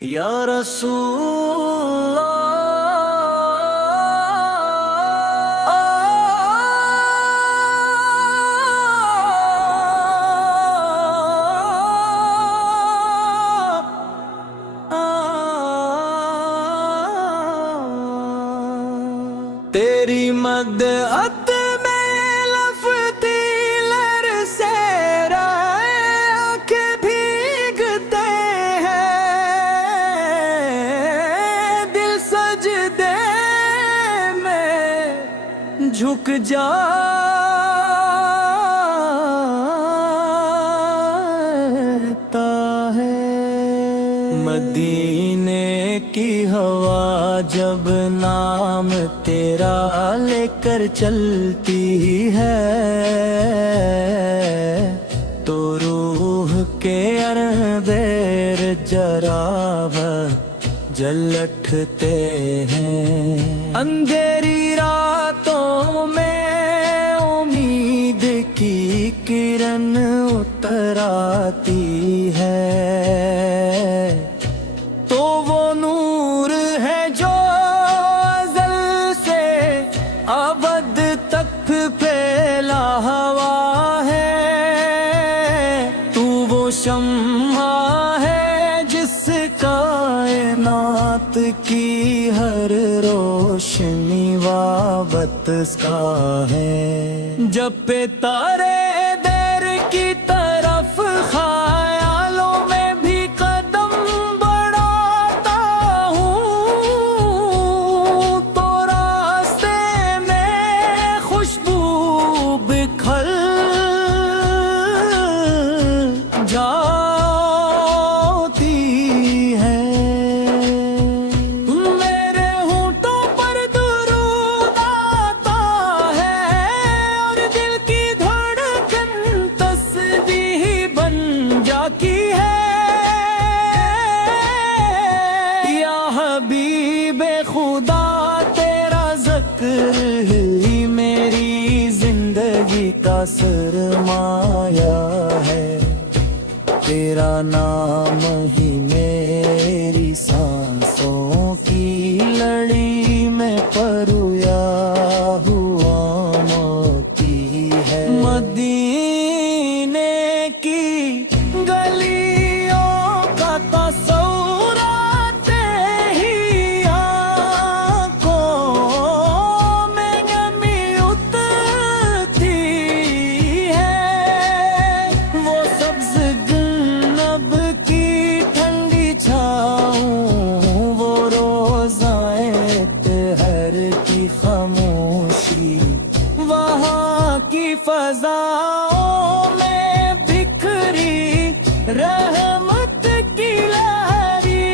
या रसूल तेरी मदद में लफती लर से आंखें भीगते हैं, दिल सजदे में झुक जाता है। मदीने की हवा जब नाम तेरा लेकर चलती है तो रूह के अंधेर जरावर जल उठते हैं। अंधेरी रातों में उम्मीद की किरण उतर आती है तो वो नूर है जो अज़ल से अबद तक फैला हुआ है। तू वो शम्मा है जिस कायनात की हर रोशनी वाबत का है। जब पे तारे देर की तरफ ख्यालों में भी कदम बढ़ाता हूँ तो रास्ते में खुशबू बिखर जाती है। मेरे होंठों पर दुरूद आता है और दिल की धड़कन तस्बीह बन जाती है। या हबीबे खुदा तेरा ज़िक्र ही मेरी जिंदगी का सरमाया है। तेरा नाम ही मेरी सांसों की लड़ी में परोया हुआ मोती है। मदीने की गलियों का तस्वुर आते ही आँखों में नमी उतरती है। वो सब्ज़ गुलाब की ठंडी छाँव, वो रोज़ाए तहर की खामोशी, वहाँ की फ़ज़ाओं में बिखरी रहमत की लहरी।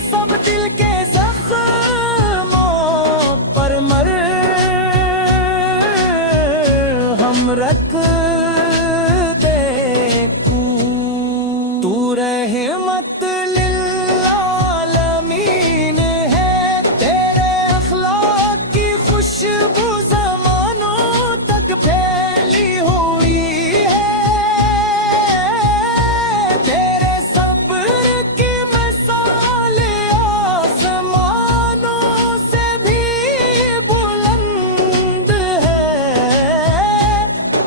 सब दिल के ज़ख्मों पर मरहम रख दे तू रहमत लिल्लालमीन है। तेरे अखलाक की खुशबू ज़मानों तक फैली हुई है। तेरे सब्र की मिसाल आसमानों से भी बुलंद है।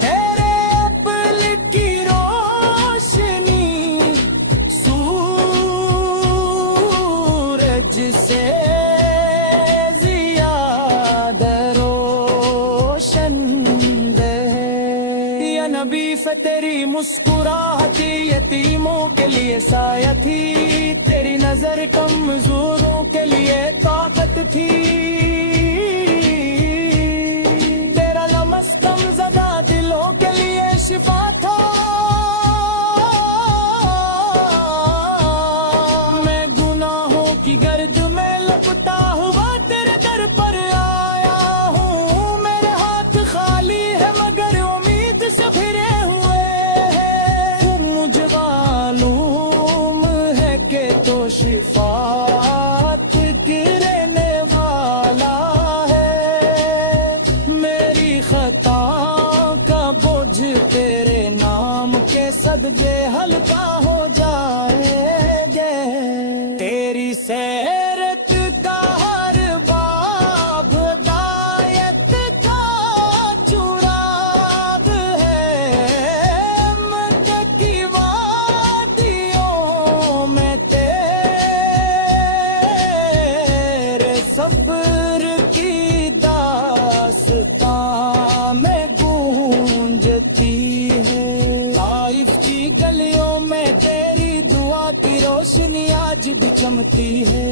तेरे अब्ल की रोशनी सूरज से ज़्यादा रोशन है। या नबी फ़े तेरी मुस्कुराहट यतीमों के लिए साया थी। तेरी नजर कमजोरों के लिए ताकत थी। तेरा लमस कमज़दा दिलों के लिए शिफा था। मैं गुनाहों की गर्द में लपटा हुआ तेरे दर पर आया हूँ। मेरे हाथ खाली है मगर उम्मीद से भरे हुए हैं। मुझे मालूम है कि तो शिफात गिरने वाला है। मेरी खता का बोझ तेरे नाम के सदके हल्का हो जाए। की रोशनी आज भी चमकती है।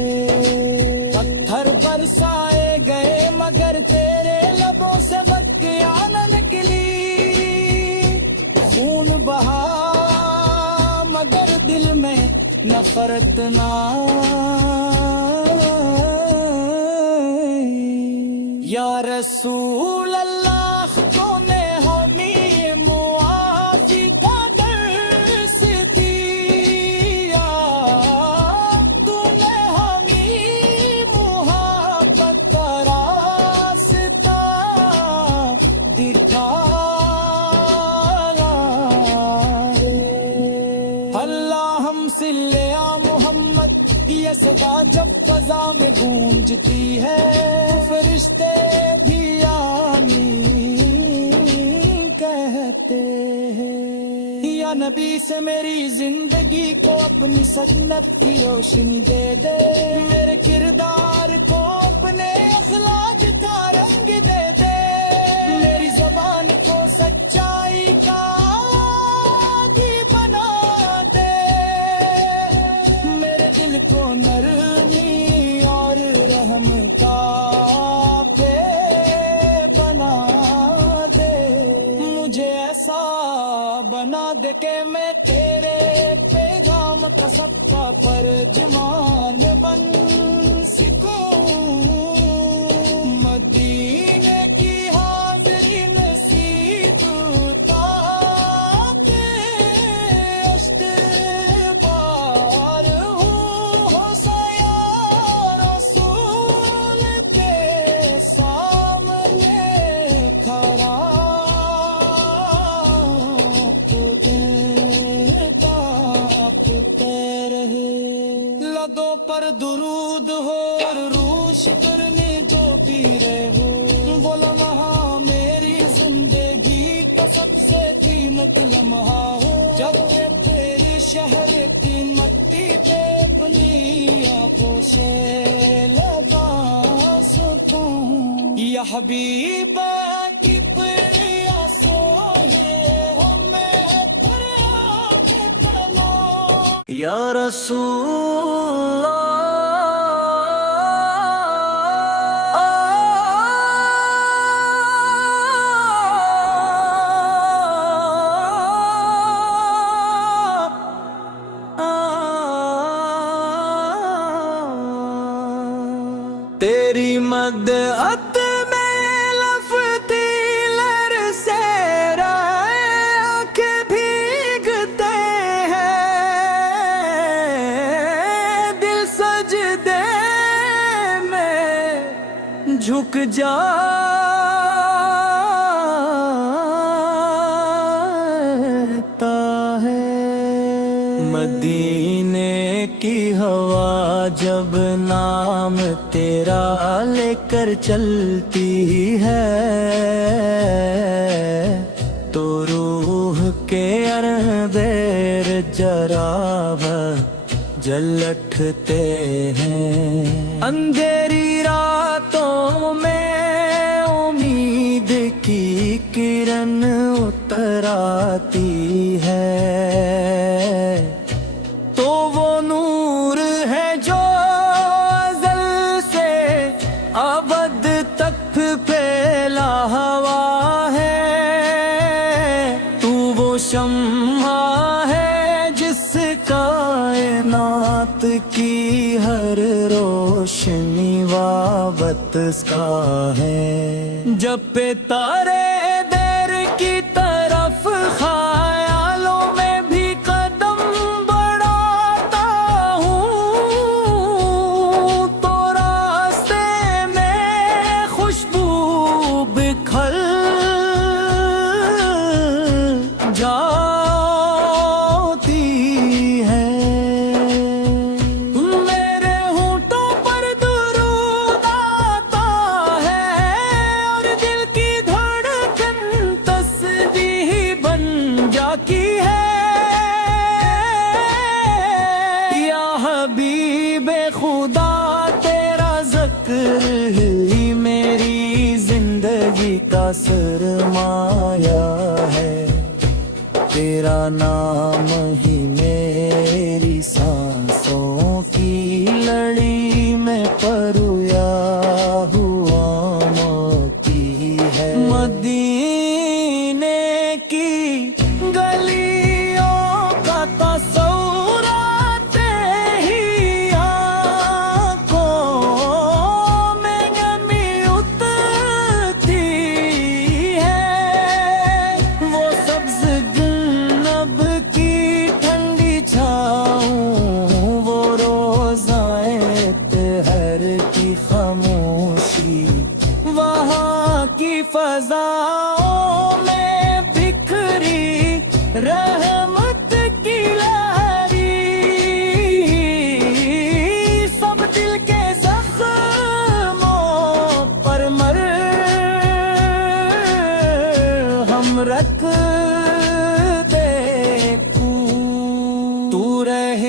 पत्थर बरसाए गए मगर तेरे लबों से बत्तियां न निकली। खून बहा मगर दिल में नफरत ना। या रसूल अल्लाह तूने हमें मुआफ़ी का दर्स दिया। तूने हमें मुहब्बत का रास्ता दिखाया। अल्लाह हम सिल्ले आ मोहम्मद ये सदा जब फ़ज़ा में गूंजती है। फरिश्ते भी आमीन कहते हैं। या नबी से मेरी जिंदगी को अपनी सन्नत की रोशनी दे दे। मेरे किरदार को अपने अखलाक का रंग दे दे। मेरी ज़बान को सच्चाई का आदि बना दे। मेरे दिल को नरमी और रहम का बना दे के मैं तेरे पैगाम का सबका तर्जुमान बन सकूं। मदीने की हाज़री नसीब ताके अश्तबार हो सया रसूल के सामने खड़ा। लदों पर दुरूद हो और रूश करने जो पी रहे हो। बोलो वहाँ मेरी जिंदगी का सबसे कीमत लम्हा हो। जब तेरे शहर की मट्टी पे अपनी आँखों से लगा सकूं। या हबीबा की प्रिया सोहे हमें प्यार करो। या रसूल तेरी मदद में लफ्ती लरसे रहे आँखें भीगते हैं। दिल सजदे में झुक जाता है। मदीने की हवा जब नाम तेरा लेकर चलती है तो रूह के अरबेर जराब जल उठते हैं। अंधेरी रातों में उम्मीद की किरण उतर आती है तो वो नूर है जो अज़ल से अबद तक फैला हुआ है। तू वो शम्मा है जिस कायनात की हर रोशनी वाबत का है। जब पे तारे देर की तरफ ख्यालों में भी कदम बढ़ाता हूँ तो रास्ते में खुशबू बिखर जाती है। मेरे होंठों पर दुरूद आता है और दिल की धड़कन तस्बीह बन जाती है। या हबीबे खुदा तेरा ज़िक्र ही मेरी जिंदगी का सरमाया है। तेरा नाम ही मेरी सांस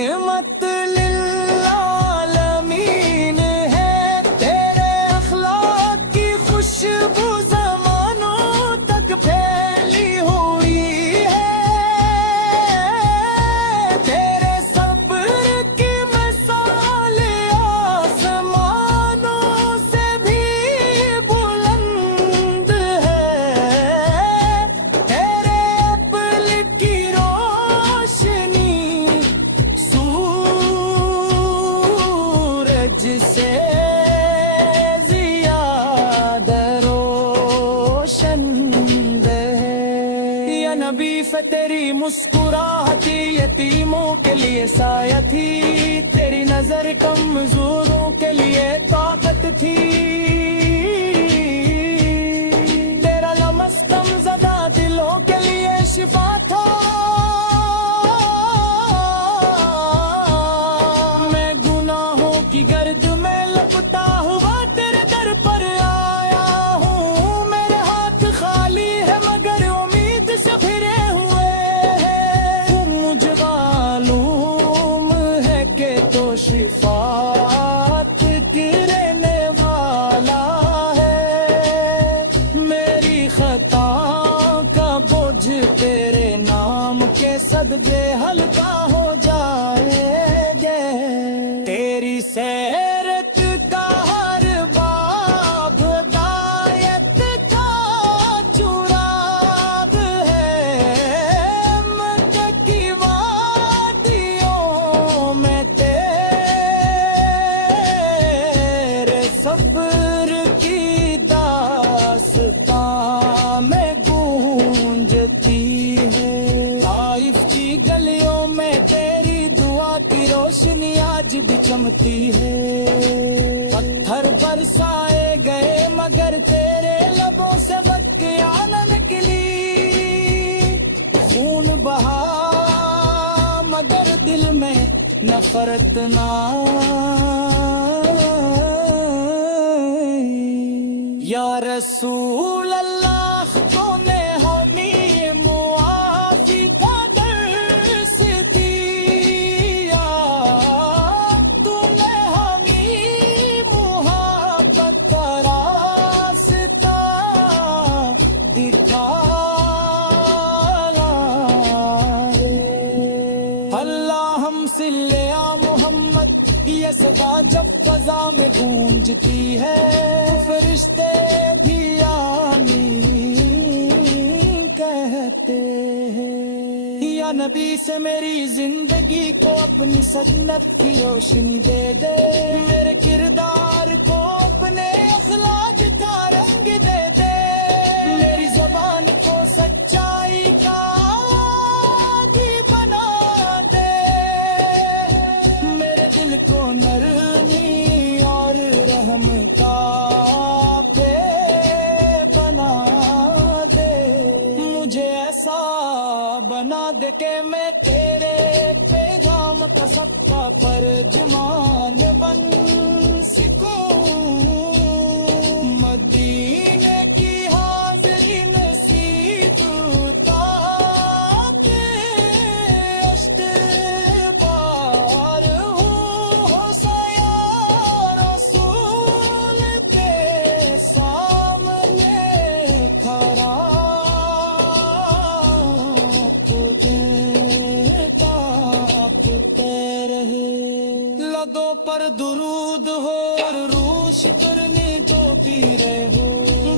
रहमत लिल्लालमीन है, तेरे अखलाक की खुशबू ज़मानों तक फैली हुई है, तेरे सब्र की मिसाल आसमानों से भी बुलंद है, तेरे अब्ल की रोशनी सूरज से ज़्यादा रोशन है। या नबी फ़े तेरी मुस्कुराहटी यतीमों के लिए साया थी, तेरी नजर कमजोरों के लिए ताकत थी, तेरा लमस गमज़दा दिलों के लिए शिफा था। मैं गुनाहों की गर्द में लपटा हुआ तेरे दर पर आया हूँ, मेरे हाथ खाली है मगर उम्मीद से भरे हुए हैं। मुझे मालूम है कि तो शिफात गिरने वाला है, मेरी खता का बोझ तेरे नाम के सदके हल्का हो जाएगा। तेरी सैरत का हर बाब दायत का चुराग है, मक्के की वादियों में तेरे सब्र की दास्तां में गूंजती है। ताइफ की गलियों में तेरी दुआ की रोशनी आज भी चमकती है। पत्थर बरसाए गए मगर तेरे लबों से बत्तियां न निकली, खून बहा मगर दिल में नफरत ना। या रसूल अल्लाह तूने हमें मुआफ़ी का दर्स दिया, तूने हमें मुहब्बत का रास्ता दिखाया है। अल्लाह हम सिल्ले आ मोहम्मद ये सदा जब फ़ज़ा में गूंजती है, फरिश्ते भी आमीन कहते हैं। या नबी से मेरी जिंदगी को अपनी सन्नत की रोशनी दे दे, मेरे किरदार को अपने अखलाक का रंग दे दे, मेरी ज़बान को सच्चाई का आदी बना दे, मेरे दिल को नरमी और रहम का पे बना दे, मुझे ऐसा बना दे के मैं तेरे पैगाम का सबका तर्जुमान बन सकूं। मदीने की हाज़री नसीब ताके अश्ते बार हो सया रसूल के सामने खड़ा, तुझे ताकते रहे। लदों पर दुरूद हो और रूश करने जो भी रहे हो,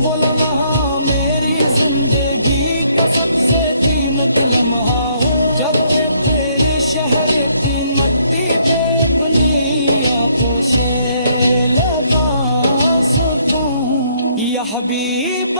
वो लम्हा मेरी जिंदगी का सबसे कीमत लम्हा हो, जब मैं तेरे शहर की मट्टी पे अपनी आंखों से लगा सकूं। या हबीब